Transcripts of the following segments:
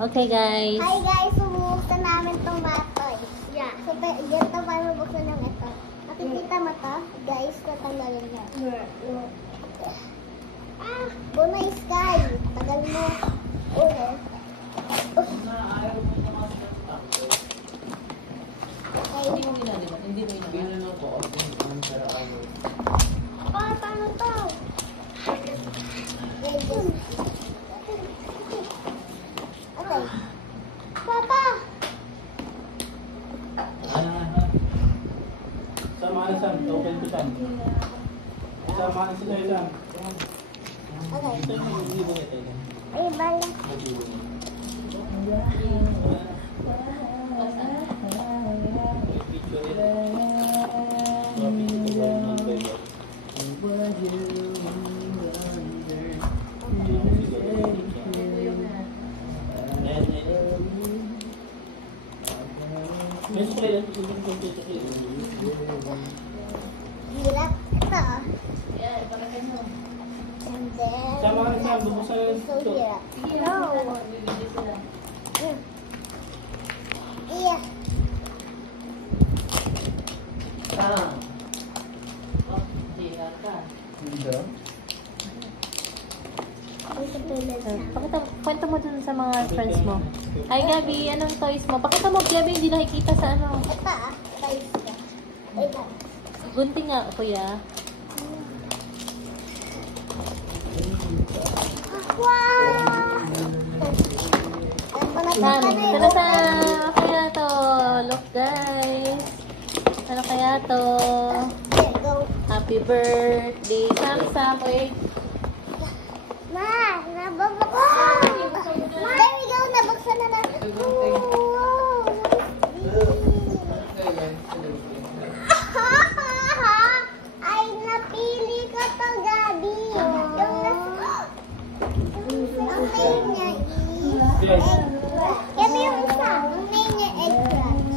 Okay, guys. Hi guys, bubuksan namin tong batoy. Yeah. So, ganito pa bubuksan ng ito. Nakikita mo to? Guys, tatanggalin niya. Ah, Bunay Sky. Tagal mo. Okay. Hindi mo ginagawa. Hindi mo ginagawa. Paano to? Okay. Papa! Sama ka Sam, open ko Sam. Sama ka sila Sam. Okay. Ay, bala. Hirap ito. And then, Sama ka Sam, bubuksan na so ito. hirap. No. Iya. Pakita, kwento mo dun sa mga friends mo. Hi, Gabi. Anong toys mo? Pakita mo, Gabi. Hindi nakikita sa ano. Ito guys. Ay, Gunting nga, kuya. wow! Sam, ito na sa... Ano kaya to? Look, guys. Ano kaya to? Go. Happy birthday, Sam. Wait. Ma, nababuksan. Ma, there we go. Nabuksan na na. Wow! Ay, napili ko to, Gabi. Yung ang name niya is egg. Gabi yung isa. Ang name niya egg crunch.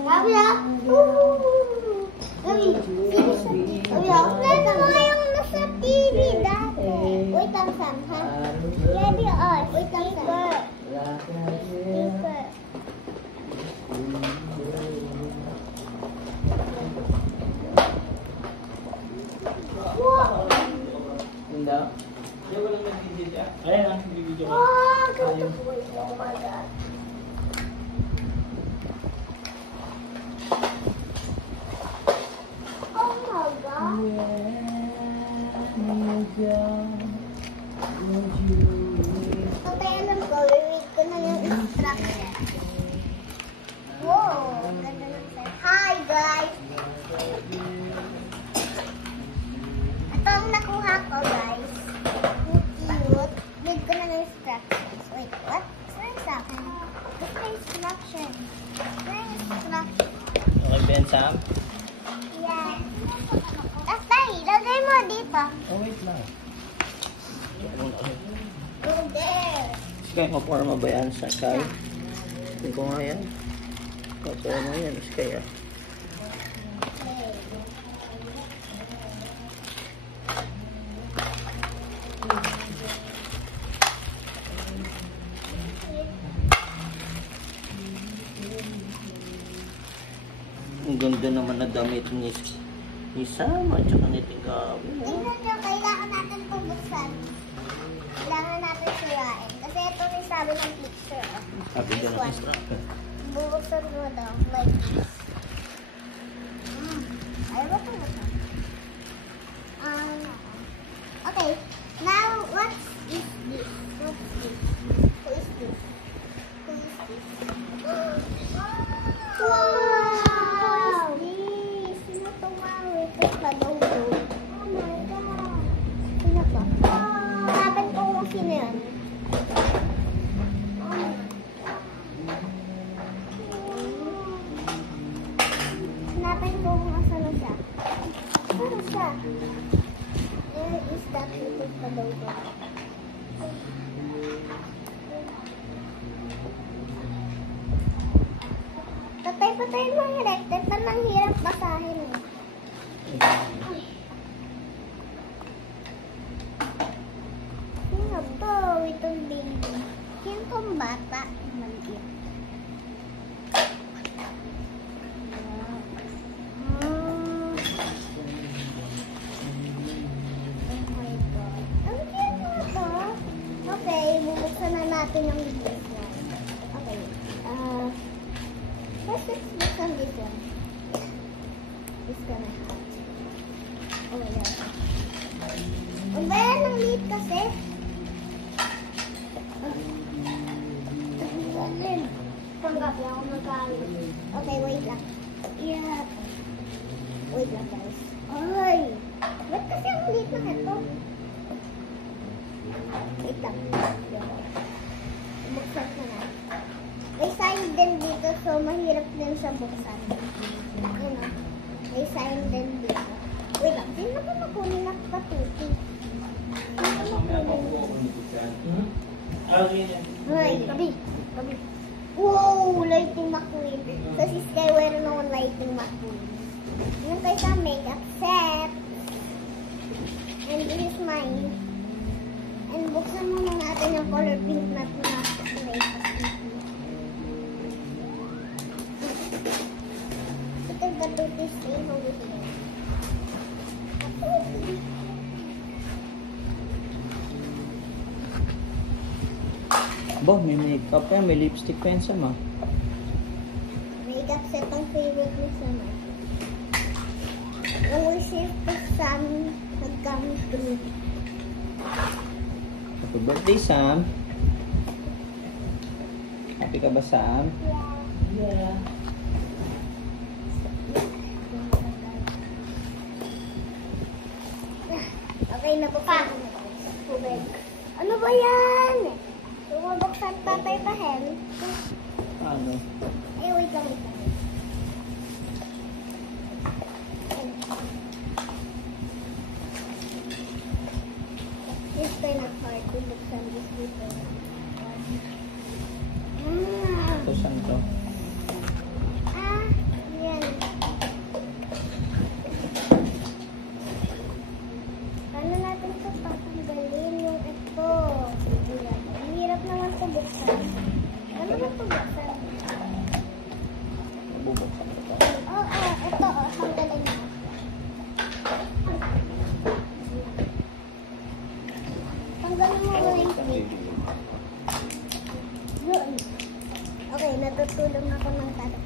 Gabi ah. Gabi. Gabi ah. Nasa mga yung nasa TV dati. Wait lang, Sam, ha? Gabi ah. Wait lang, Sam. Super. Wow! Hindi. Hindi ko lang nag-video. Ayan ah, nag-video ko. Oh, ganito po yun. Oh my God. Oh my God. Patay, alam ko, reread ko na yung instruction. Wow, ganda ng set. Hi guys! Ito ang nakuha ko guys. Cute. Read ko na ng instructions. Wait, what? Saan sa akin? What's my instruction? Where is instruction? Okay, Ben Sam? Yes. Tapos tayo, lagay mo dito. Oh, wait lang. Go there. Sky, maporma ba yan sa Sky? Hindi ko nga yan. Kasi ano yan, Sky ah. Ang ganda naman na damit ni Sam at saka ni Gabi. Tingnan nyo, kailangan natin pabuksan. Kailangan natin sirain. Kasi ito yung sabi ng picture. Sabi This din ng one. instructor. Bubuksan mo daw. Like this. Ayaw ba ito? Okay. Now, what is this? What's this? Who is this? Who is this? Wow! Who is this? Sino ito, Mami? Ito pa daw. Oh my God. Sino to? Hanapin ko kung sino yan. Hanapin ko kung asan na siya. Saan siya? Where is that little padogo? Tatay-patay mo yung electric. Ang hirap basahin eh. Sino to? Itong baby. Sino tong bat? bata. Maliit. Oh my God. Ang cute na ito. Okay, bubuksan na natin ang this one. Okay. Let's buksan this one. It's gonna have. Oh my God. Ang bayan ng liit kasi. Panggap lang ako magkalit. Okay, wait lang. Yeah. Wait lang, guys. Ay! Ba't kasi ang liit na ito? Wait lang. Buksan ko na. May sign din dito, so mahirap din siya buksan. Ano? May sign din dito. Wait lang, sino ko makunin na katuti? Sino ko makunin? Ay, gabi. Gabi. Wow! Lighting McQueen. So, si Skyway naman Lighting McQueen. Yung kay sa makeup set. And this is mine. And buksan muna natin yung color pink na makeup. Ito yung batuti stay over here. Ba, may makeup yan. May lipstick pa yan sa ma. Makeup set ang favorite ni Sama. Yung wishes ko Sam nag-come true. Happy birthday, Sam. Happy ka ba, Sam? Yeah. Okay, nabuksan ko na. Tubig. Ano ba yan? Bumabuksan Tatay Tahel. Ano? Ay, wait lang. This kind of hard to buksan this before. Ito, saan to? Yan. Paano natin ito patanggalin yung ito? Ayan. Ang hirap naman ito buksan. Ano ba ito buksan? Nabubuksan ko to. Ito, tanggalin mo. Tanggalin mo ba yung tape? Yun. Okay, natutulong ako ng tata.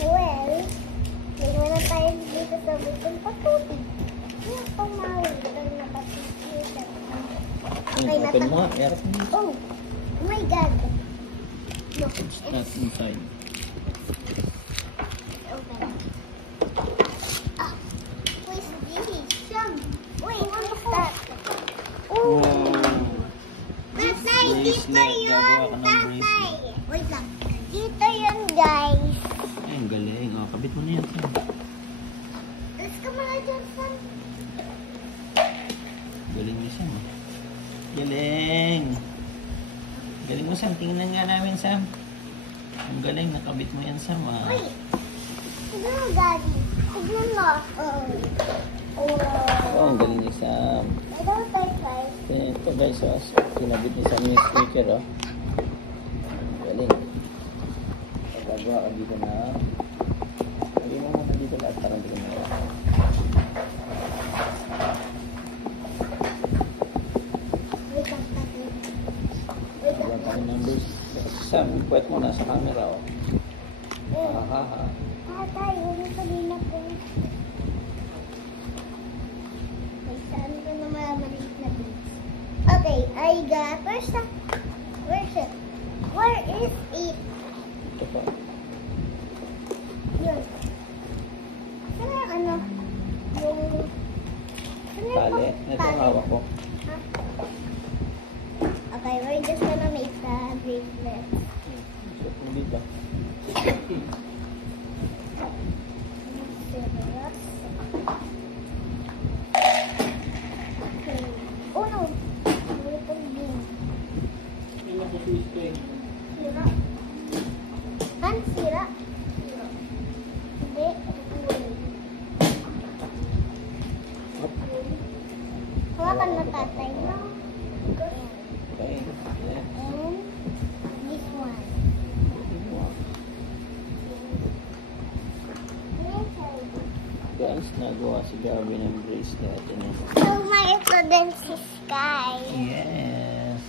Well, lagyan na tayo dito sa butong patuti. Yung pamawin, ito na patuti. Okay, Open mo nga. Meron dito. Oh my God. Look, It's not inside. open. Ah, who is this? Sam. Wait, what is that? Oh. Tatay, dito Bracelet. yun, Gagawa ka ng tatay. bracelet. Wait lang. Dito yun, guys. Ay, ang galing. Oh, kabit mo na yan, Sam. Let's come on, dyan, Sam. Galing ni Sam. Oh. Galing. Galing mo, Sam. Tingnan nga namin, Sam. Ang galing. Nakabit mo yan, Sam. Ah. Wait. Tignan mo, Daddy. Tignan mo. Oh, ang galing ni Sam. Ito, tay. Ito guys, oh. Kinabit ni Sam yung sticker, oh. Galing. Gagawa ka dito na. Lagyan mo muna dito lahat para hindi ka mawala. Wait lang, tatay. Wait lang. Gagawa ka ng numbers. Sam, puwet mo na sa camera, oh. Ha. Tatay, ulit sabihin ako. May saan ko na maliit na beads. Okay, I got, where's it? Where is it? Ito pa. Yun. Saan yung ano? Yung... Saan yung Tali. Ito ang hawak ko. Huh? Okay, we're just gonna make the bracelet. Suot mo dito. Serious? Okay. Oh no! Ito din. Sira. Kan sira? Hindi. Hawakan na tatay. Okay. Yeah. And this one. guys, nagawa si Gabi ng bracelet. So, may ito din si Sky. Yes.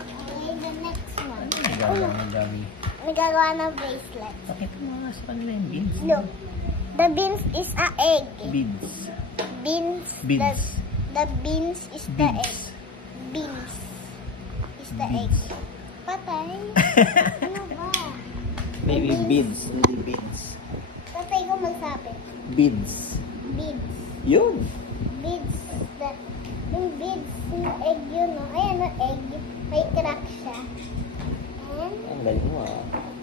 Okay, the next one. Nagawa mo, Gabi. Nagagawa ng bracelet. Pakita mo nga sa kanila yung beads. Look, the beans is a egg. Beads. Beans. Beans. The beans is the egg. Beads. Beans is the egg. Beads. Patay? Ano ba? Maybe beads, hindi beads. Patay ko magsabi. Beads. Beads. Yun. Beads. Yung beads, yung egg yun, no? Ayan, no, egg. May crack siya. And, Ang galing mo ah.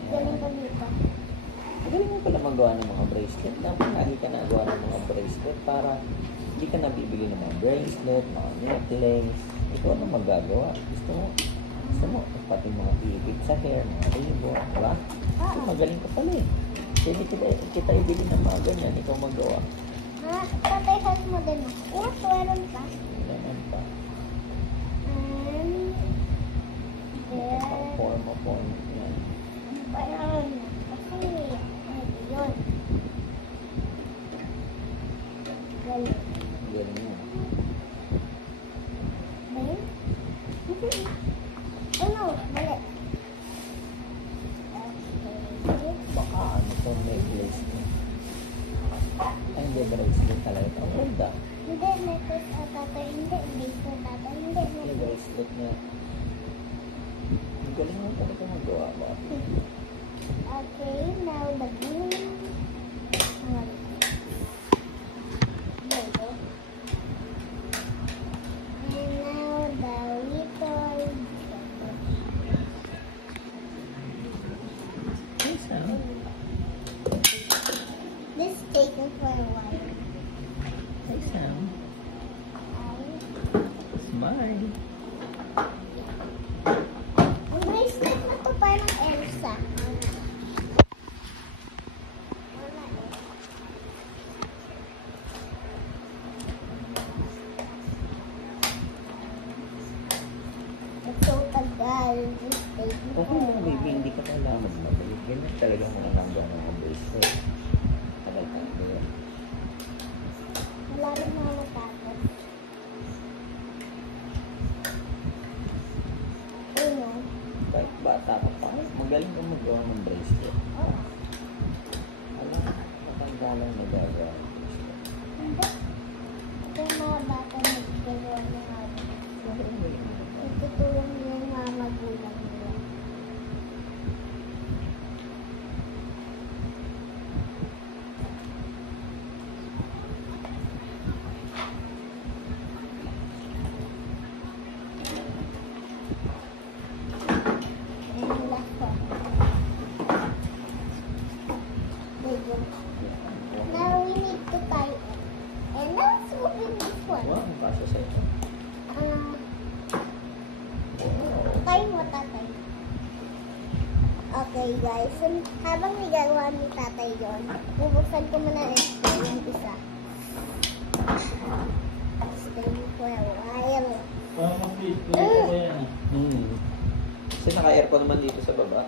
galing ko dito. Galing mo pala magawa ng mga bracelet. Dapat lagi ka nagawa ng mga bracelet para hindi ka nabibili ng mga bracelet, mga necklace. Ikaw na magagawa. Gusto mo, pati mga ipit sa hair, mga ribbon, diba? Kasi magaling ka pala eh. Pwede kita ibili ng mga ganyan, ikaw magawa. Ha? Patay health mo din ako. What? Meron pa? Ganyan pa. And, then, Form. Yan. ano pa yan? Kasi, ay, yun. Galing. Galing mo. Galing? Ano? Mali. Okay. Baka ano to, necklace mo. Ay, hindi, bracelet talaga. Ang ganda. Hindi, necklace at tatay. Hindi ko tatay. Hindi, Yung necklace. bracelet niya. Ang galing mo talaga magawa ba? Okay, now the bean. There you go. And now the little. Yes, ah. This is taken for a while. Yes, ah. Smile. Ang bracelet na to parang Elsa. Wala eh. It's so tagal. Just taken for Okay a lang, baby. while. Hindi ka kailangan mabalik. Ganyan talaga mga nagawa ng mga bracelet. Tagal-tagal yan. Wala rin mga matapos. Ayun. Kahit bata ka pa, magaling ka magawa ng bracelet. Oh. Alam, matanda lang nagagawa ng bracelet. Hindi. Ito yung mga bata na gagawa ng mga Sobrang galing mo. nagtutulong nila yung mga magulang nila. And the last one. There you go. Now we need to tie it. And let's open this one. Wow, ang kasya sa ito. Tayo mo, tatay. Okay, guys. So, habang nagagawa ni tatay yun, bubuksan ko muna yung isa. Stay for a while. Hmm. Kasi naka-aircon naman dito sa baba.